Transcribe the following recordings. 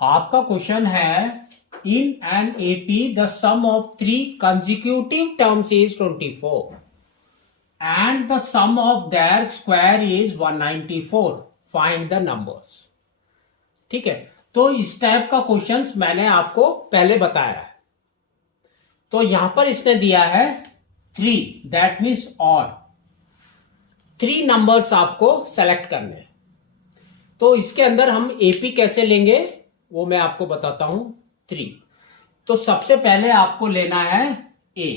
आपका क्वेश्चन है in an AP the sum of 3 consecutive terms is 24 and the sum of their square is 194, find the numbers. ठीक है, तो इस type का क्वेश्चन मैंने आपको पहले बताया है। तो यहां पर इसने दिया है 3, दैट मीन्स ऑड 3 नंबर्स आपको सेलेक्ट करने। तो इसके अंदर हम एपी कैसे लेंगे वो मैं आपको बताता हूं। 3, तो सबसे पहले आपको लेना है ए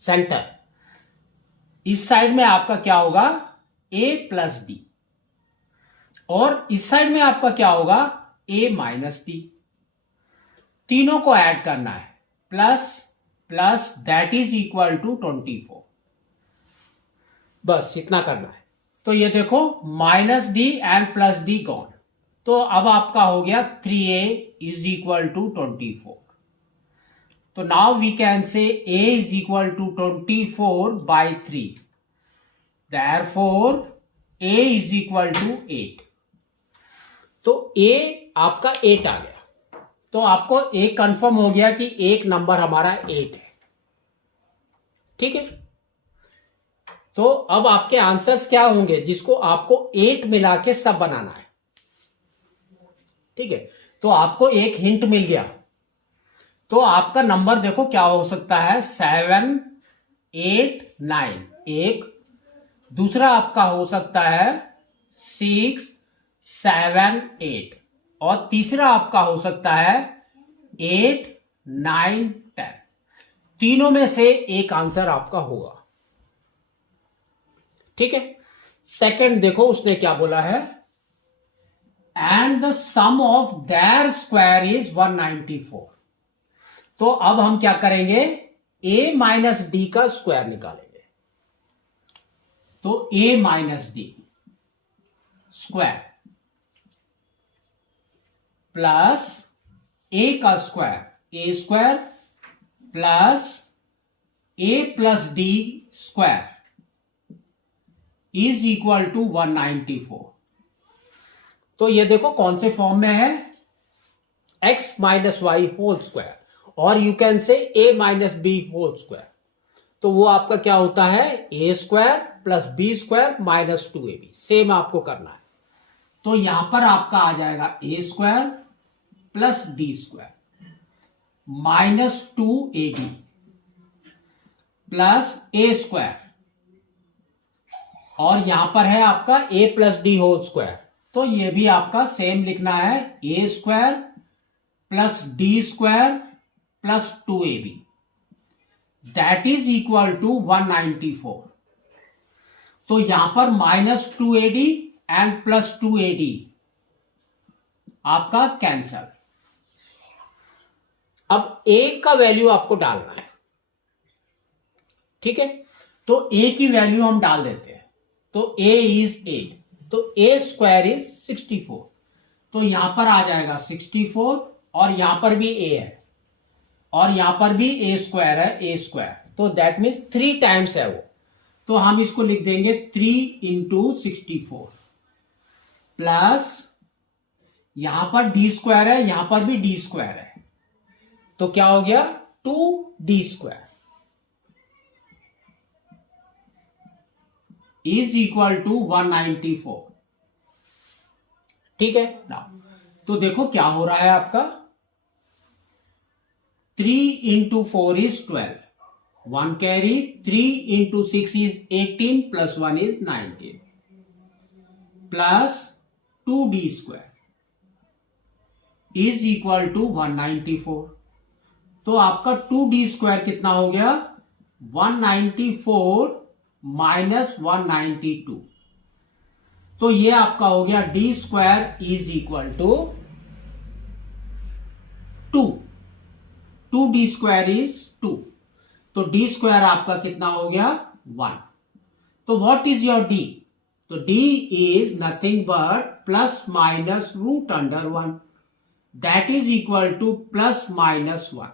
सेंटर। इस साइड में आपका क्या होगा ए प्लस डी, और इस साइड में आपका क्या होगा ए माइनस डी। तीनों को ऐड करना है, plus plus that is equal to 24। बस इतना करना है। तो ये देखो minus d and plus d gone, तो अब आपका हो गया 3a इज इक्वल टू 24। तो now we can say a is equal to 24 by 3, therefore a is equal to 8। तो a आपका 8 आ गया, तो आपको एक कंफर्म हो गया कि एक नंबर हमारा 8 है। ठीक है, तो अब आपके आंसर्स क्या होंगे जिसको आपको 8 मिला के सब बनाना है। ठीक है, तो आपको एक हिंट मिल गया। तो आपका नंबर देखो क्या हो सकता है 7, 8, 9 एक। दूसरा आपका हो सकता है 6, 7, 8, और तीसरा आपका हो सकता है 8, 9, 10। तीनों में से एक आंसर आपका होगा। ठीक है, सेकंड देखो उसने क्या बोला है, and the sum of their square is 194। तो अब हम क्या करेंगे a माइनस डी का स्क्वायर निकालेंगे। तो a minus d square plus a का square a square plus a plus d square is equal to 194। तो ये देखो कौन से फॉर्म में है, x minus y whole square, और you can say a minus b whole square. तो वो आपका क्या होता है a square plus b square minus 2ab। Same आपको करना है। तो यहां पर आपका आ जाएगा a square plus d square minus 2ab plus a square, और यहां पर है आपका a plus d whole square. तो ये भी आपका सेम लिखना है a square plus d square plus 2ab, that is equal to 194। तो यहां पर minus 2ad and plus 2ad आपका कैंसल। अब a का वैल्यू आपको डालना है। ठीक है, तो a की वैल्यू हम डाल देते हैं। तो a इज 8, तो a स्क्वायर इज 64। तो यहां पर आ जाएगा 64, और यहां पर भी a है, और यहां पर भी a स्क्वायर है, a स्क्वायर। तो दैट मीन्स 3 टाइम्स है वो। तो हम इसको लिख देंगे 3 इंटू 64 प्लस यहां पर डी स्क्वायर है, यहां पर भी डी स्क्वायर है। तो क्या हो गया 2d square is equal to 194। ठीक है ना, तो देखो क्या हो रहा है आपका 3 into 4 is 12, 1 carry, 3 into 6 is 18 plus 1 is 19 plus 2d square is equal to 194। तो आपका 2d स्क्वायर कितना हो गया 194 माइनस 192। तो ये आपका हो गया d square is equal to 2, 2d square is 2। तो डी स्क्वायर आपका कितना हो गया 1। तो व्हाट इज योर डी, तो d is nothing but plus minus root under 1, that is equal to plus minus 1।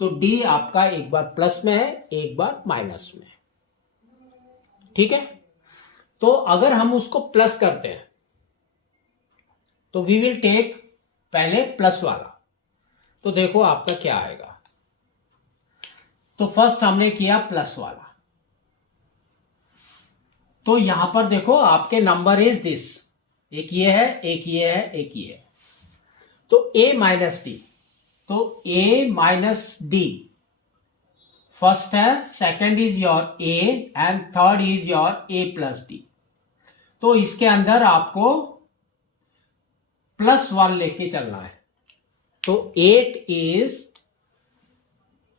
तो डी आपका एक बार प्लस में है, एक बार माइनस में है। ठीक है, तो अगर हम उसको प्लस करते हैं तो वी विल टेक पहले प्लस वाला। तो देखो आपका क्या आएगा। तो फर्स्ट हमने किया प्लस वाला, तो यहां पर देखो आपके नंबर इज दिस, एक ये है, एक ये है, एक ये है। तो a माइनस डी, तो a माइनस डी फर्स्ट है, second is your a and third is your a plus d. तो इसके अंदर आपको प्लस वन लेके चलना है। तो 8 इज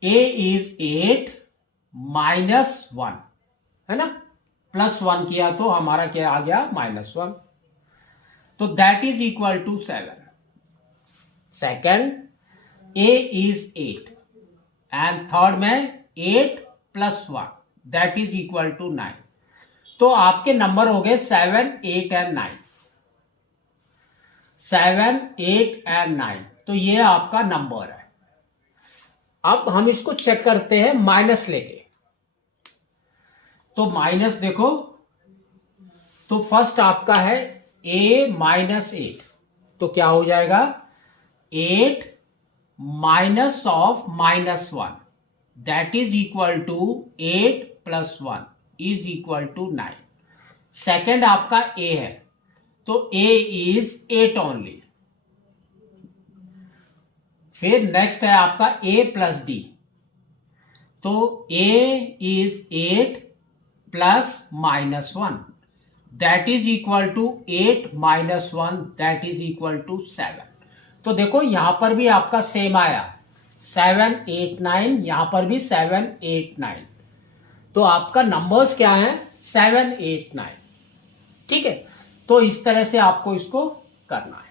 a इज 8 माइनस 1, है ना, प्लस 1 किया तो हमारा क्या आ गया -1। तो that is equal to 7। Second a is 8 and third में 8 plus 1 that is equal to 9। तो आपके नंबर हो गए 7, 8 एंड 9। 7, 8 एंड 9, तो ये आपका नंबर है। अब हम इसको चेक करते हैं माइनस लेके। तो माइनस देखो, तो फर्स्ट आपका है a माइनस 8, तो क्या हो जाएगा 8 minus of -1 that is equal to 8 plus 1 is equal to 9। Second आपका a है, तो a इज 8 ओनली। फिर नेक्स्ट है आपका a प्लस डी, तो a is 8 plus -1 that is equal to 8 minus 1 that is equal to 7। तो देखो यहां पर भी आपका सेम आया 7, 8, 9, यहां पर भी 7, 8, 9। तो आपका नंबर्स क्या है 7, 8, 9। ठीक है, तो इस तरह से आपको इसको करना है।